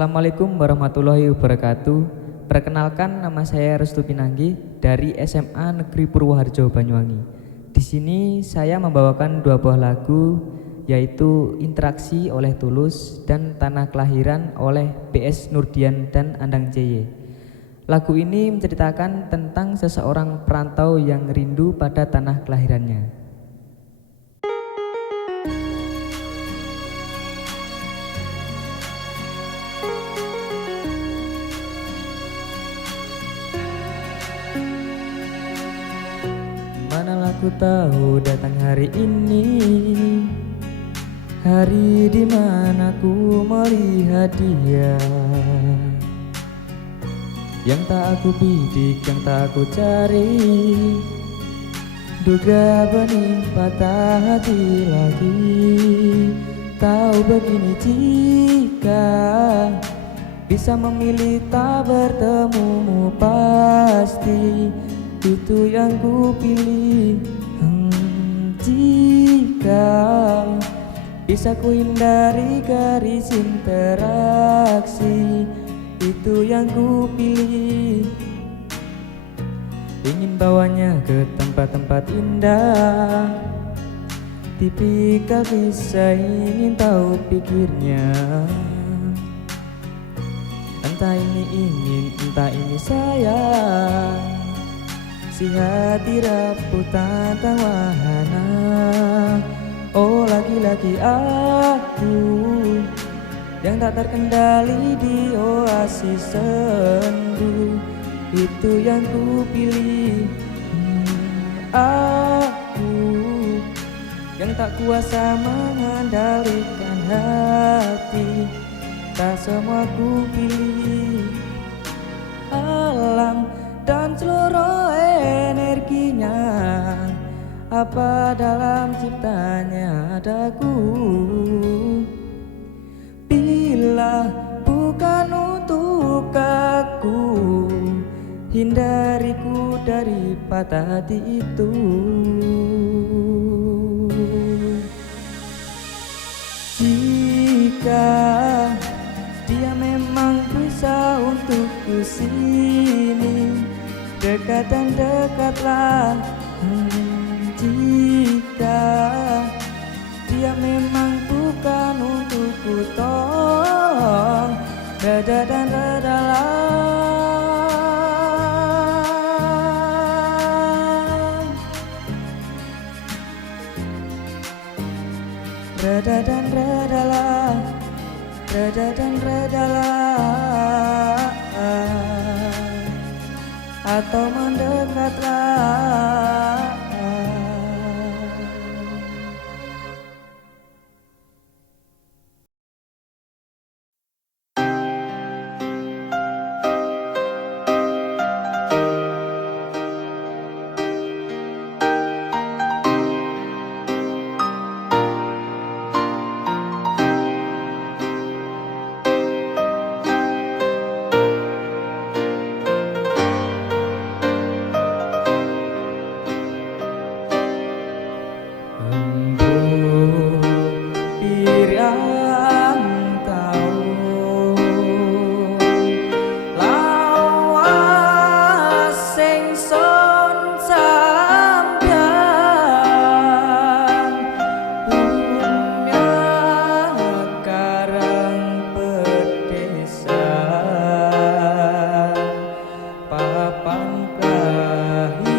Assalamualaikum warahmatullahi wabarakatuh. Perkenalkan, nama saya Restu Pinanggi dari SMA Negeri Purwoharjo, Banyuwangi. Di sini saya membawakan dua buah lagu, yaitu Interaksi oleh Tulus dan Tanah Kelahiran oleh BS Nurdian dan Andang CY. Lagu ini menceritakan tentang seseorang perantau yang rindu pada tanah kelahirannya. Manalah ku tahu datang hari ini, hari dimana ku melihat dia, yang tak aku bidik, yang tak aku cari. Duga benih patah hati lagi. Tahu begini, jika bisa memilih tak bertemumu, pasti itu yang ku pilih. Jika bisa ku hindari garis interaksi, itu yang ku pilih. Ingin bawanya ke tempat-tempat indah, tipikal bisa ingin tahu pikirnya. Entah ini ingin, entah ini sayang, si hati rapuh tantang wahana. Oh laki-laki aku yang tak terkendali di oasis sendu, itu yang ku pilih. Aku yang tak kuasa mengendalikan hati, tak semua ku pilih. Alam dan seluruh energinya, apa dalam ciptanya adaku. Bila bukan untuk aku, hindariku dari patah hati itu. Jika dia memang bisa untukku sini, dekat dan dekatlah. Jika dia memang bukan untukku, tolong reda dan redalah. Reda dan redalah, reda dan redalah, atau mendekatlah. Papan kelahiran